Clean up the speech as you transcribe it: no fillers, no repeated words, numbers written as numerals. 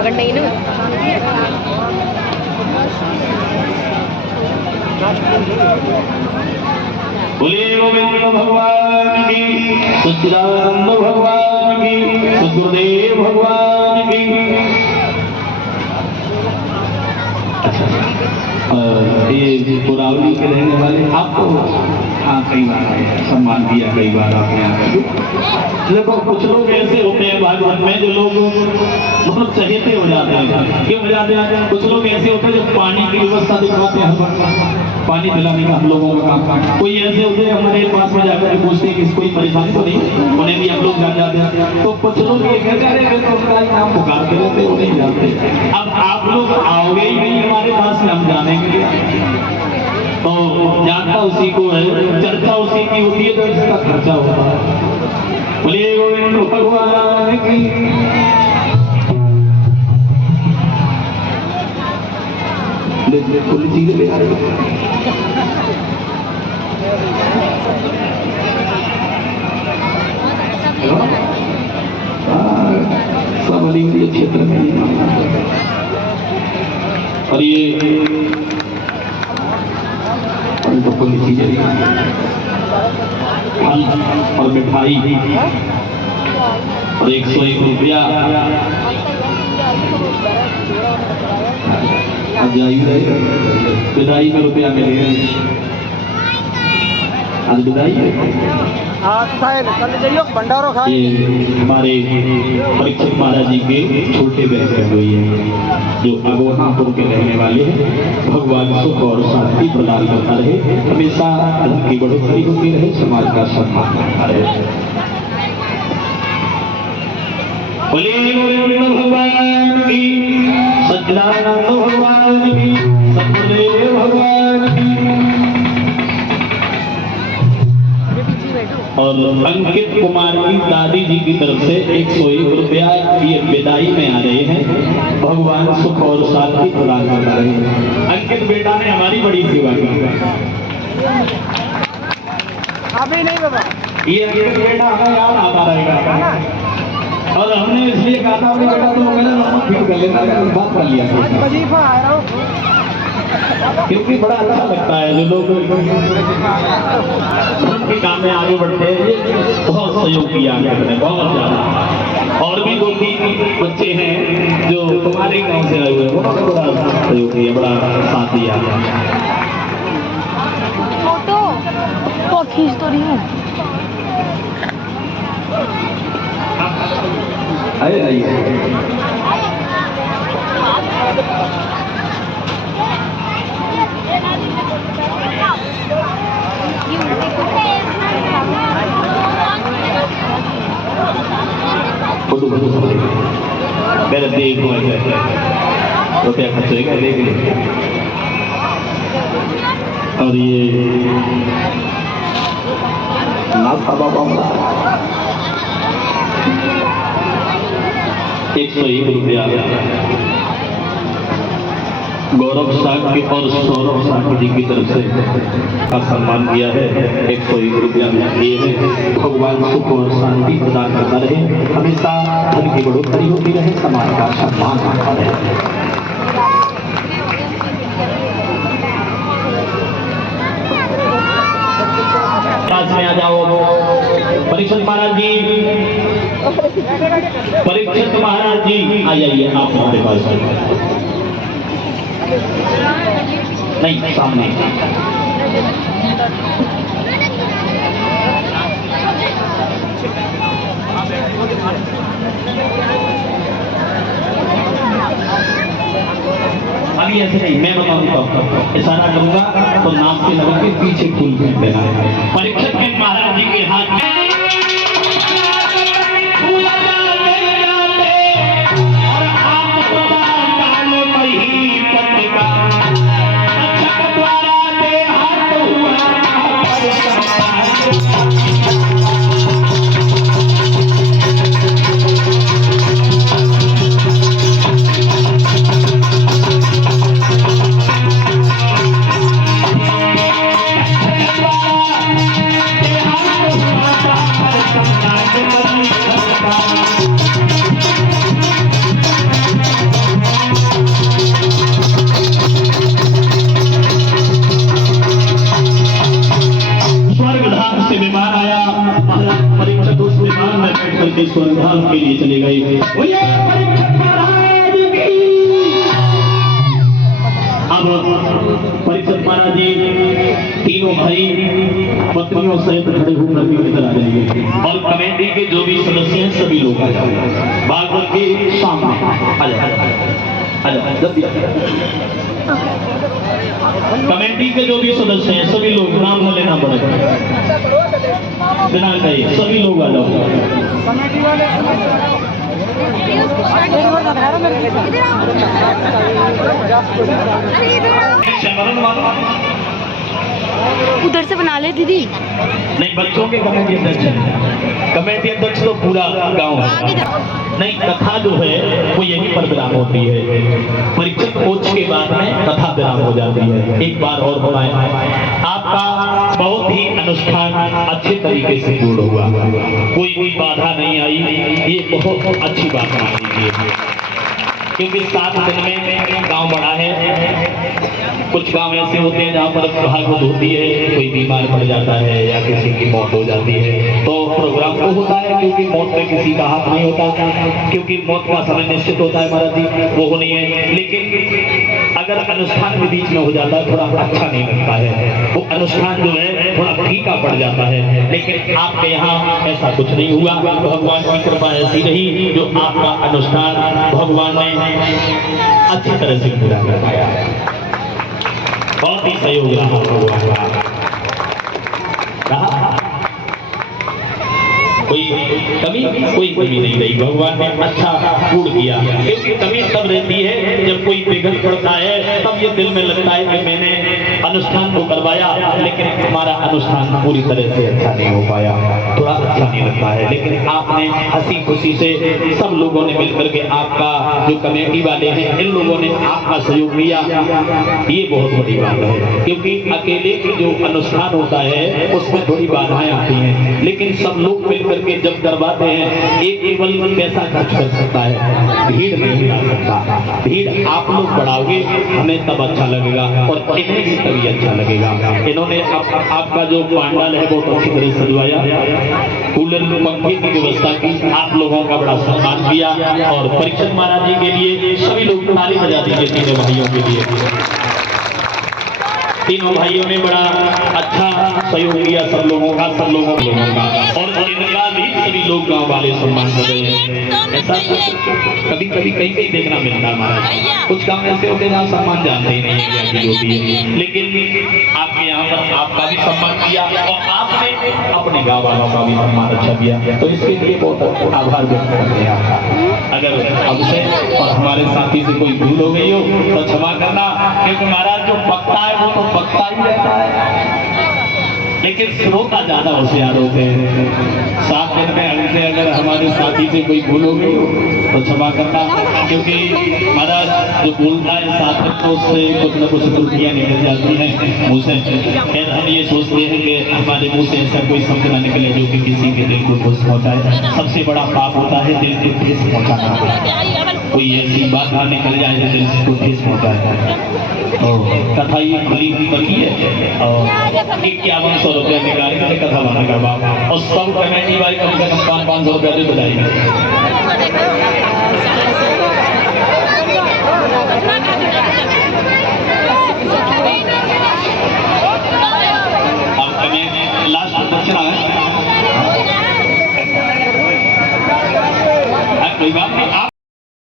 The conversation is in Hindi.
Maganda yun. बोले गोविंद भगवान की, सच्चिदानंद भगवान की, सदगुरुदेव भगवान की। ये पुरावली के रहने वाले आपको हाँ कई बार सम्मान दिया, कई बार आपने आकर देखो कुछ लोग ऐसे होते हैं भागवत में जो लोग मतलब चहेते हो जाते हैं। क्यों हो जाते हैं? कुछ लोग ऐसे होते हैं जो पानी की व्यवस्था दिखवाते हैं, पानी पिलाने का हम लोगों का काम। कोई ऐसे होते हैं हमारे पास में जाकर पूछते हैं कि कोई परेशानी तो नहीं, उन्हें भी हम लोग जान जाते हैं। तो कुछ लोग ये कहते हैं तो उनका नाम पुकारते रहते, वो नहीं जानते। अब आप लोग आओगे ही नहीं हमारे पास में, हम जानेंगे तो जानता उसी को है, चर्चा उसी की होती है, तो इसका खर्चा होता है। बोलिए गोविंद भगवान की। थोड़ी चीजें ले आ रही सब अली क्षेत्र में। और ये तो थोड़ी चीजें फल और मिठाई और 101 रुपया विदाई में रुपया मिलेगा। आज विदाई ये हमारे परीक्षित महाराज जी के छोटे बहन हुई है जो अगोनापुर के रहने वाले हैं। भगवान सुख और शांति प्रदान करता रहे, हमेशा धन की बढ़ोतरी होती रहे, समाज का सम्मान करता रहे। बोले गोविंद भगवान की, सच्चिदानंद भगवान की, सदगुरुदेव भगवान की। और अंकित कुमार की दादी जी की तरफ से 101 रुपया ये विदाई में आ रहे हैं। भगवान सुख और शांति प्रदान कर रहे हैं। अंकित बेटा ने हमारी बड़ी सेवा की। अभी नहीं बाबा, ये अंकित बेटा हमें याद आता रहेगा और हमने इसलिए कहा था बेटा तो मैंने फिर कर लेना, बात कर लिया क्योंकि बड़ा अच्छा लगता है जो लोग उनके काम में आगे बढ़ते हैं। ये बहुत सहयोग किया है, बहुत ज्यादा। और भी 2-3 बच्चे हैं जो तुम्हारे गांव से आए हुए हैं, उन्होंने बड़ा सहयोग किया, बड़ा साथ दिया। फोटो खींच तो रही हूँ। आइए मेरे देख रुपया खर्च होगा देख ले। और ये नाथा बाबा 101 रुपया गौरव साहब और सौरभ साहब जी की तरफ से का सम्मान किया है। 101 रुपया ये है। भगवान सुख और शांति प्रदान करता रहे, हमेशा धन की बढ़ोतरी होती रहे, समाज का सम्मान करता रहे। पास में आ जाओ परीक्षित महाराज जी, परीक्षित महाराज जी आइए आप हमारे पास। नहीं सामने अभी ऐसे नहीं, मैं बताऊंगा, इशारा करूंगा तो नाम पे लगा के पीछे फूल फेंक देना। परीक्षित के महाराज जी के हाथ में करके स्वर्गधाम के लिए चले गए। बोलिए परीक्षित महाराज की। अब परीक्षित महाराज जी तीनों भाई पत्नियों सहित खड़े होकर के इधर आ जाएंगे और कमेटी के जो भी सदस्य हैं सभी लोग आ जाओ भागवत के सामने आ जाओ जल्दी। कमेटी के जो भी सदस्य हैं सभी लोग नाम न लेना पड़ेगा, बिना कहे सभी लोग आ जाओ। कमेटी वाले उधर से बना ले दीदी। नहीं, बच्चों के कमेटी अध्यक्ष है। कमेटी अध्यक्ष तो पूरा गांव है। नहीं, कथा जो है वो यहीं पर विराम होती है। परीक्षित मोक्ष के बाद में कथा विराम हो जाती है। एक बार और बताएं, आपका बहुत ही अनुष्ठान अच्छे तरीके से पूर्ण हुआ, कोई भी बाधा नहीं आई, ये बहुत अच्छी बात मान लीजिए। क्योंकि 7 दिन में गांव बड़ा है। कुछ गांव ऐसे होते हैं जहाँ पर भागवत होती है, कोई बीमार पड़ जाता है या किसी की मौत हो जाती है तो प्रोग्राम तो होता है, क्योंकि मौत में किसी का हाथ नहीं होता, क्योंकि मौत का समय निश्चित होता है महाराज जी, वो होनी है। लेकिन अगर अनुष्ठान भी बीच में हो जाता है थोड़ा अच्छा नहीं लगता है, वो अनुष्ठान जो है थोड़ा फीका पड़ जाता है। लेकिन आपके यहाँ ऐसा कुछ नहीं हुआ, भगवान की कृपा ऐसी रही जो आपका अनुष्ठान भगवान ने अच्छी तरह से पूरा कर पाया। बहुत ही सहयोग रहा भगवान का, कोई कमी नहीं रही, भगवान ने अच्छा पूर्ण किया। क्योंकि कमी तब रहती है जब कोई विघ्न पड़ता है, तब ये दिल में लगता है कि मैंने अनुष्ठान को करवाया लेकिन हमारा अनुष्ठान पूरी तरह से अच्छा नहीं हो पाया, थोड़ा अच्छा नहीं लगता है। लेकिन आपने हंसी खुशी से सब लोगों ने मिलकर के, आपका जो कमेटी वाले हैं इन लोगों ने आपका सहयोग लिया, ये बहुत बड़ी बात है। क्योंकि अकेले की जो अनुष्ठान होता है उसमें थोड़ी बाधाएं आती हैं, लेकिन सब लोग मिलकर के जब करवाते हैं एक केवल पैसा खर्च कर सकता है, भीड़ नहीं ला सकता। भीड़ आप लोग बढ़ाओगे हमें तब अच्छा लगेगा और इन्हें भी तभी अच्छा लगेगा। इन्होंने आपका जो पांडाल है बहुत अच्छी तरह सजवाया, कूलर पंखे की व्यवस्था की, आप लोगों का बड़ा सम्मान किया। और परीक्षित महाराज जी के लिए सभी लोग ताली बजा दीजिए। तीनों भाइयों के लिए, तीनों भाइयों ने बड़ा अच्छा सहयोग किया, सब लोगों का और इनका भी सभी लोग गांव वाले सम्मान कर रहे हैं। ऐसा कभी कभी कहीं कहीं देखना मिलता है महाराज, कुछ गांव ऐसे होते हैं जहाँ सम्मान जानते ही नहीं है, लेकिन आपके यहाँ पर आपका भी सम्मान किया और आपने अपने गाँव वालों का भी सम्मान अच्छा किया, तो इसके लिए बहुत आभार व्यक्त करते हैं आपका। अगर हमसे और हमारे साथी से कोई भूल हो गई हो तो क्षमा करना, क्योंकि महाराज जो पकता है वो तो पकता ही रहता है, लेकिन श्रोता ज्यादा होशियार होते हैं। 7 दिन में हमसे अगर हमारे साथी से कोई भूल हो गई हो तो क्षमा करना, क्योंकि महाराज जो बोलता है 7 दिन तो उससे कुछ न कुछ त्रुटियां निकल जाती हैं मुँह से। खैर हम ये सोचते हैं कि हमारे मुँह से ऐसा कोई शब्द न निकले जो कि किसी के दिल को ठोस पहुँचाए। सबसे बड़ा पाप होता है दिल को ठेस पहुँचाना, कोई ऐसी बात ना निकल जाए जो दिल को ठेस पहुँचाए। तो कथा ये खुली हुई बनी है और 5100 रुपया निकाल के कथा बना करवा और सब कमेटी वाले कम से कम 500 रुपया दे बजाएंगे।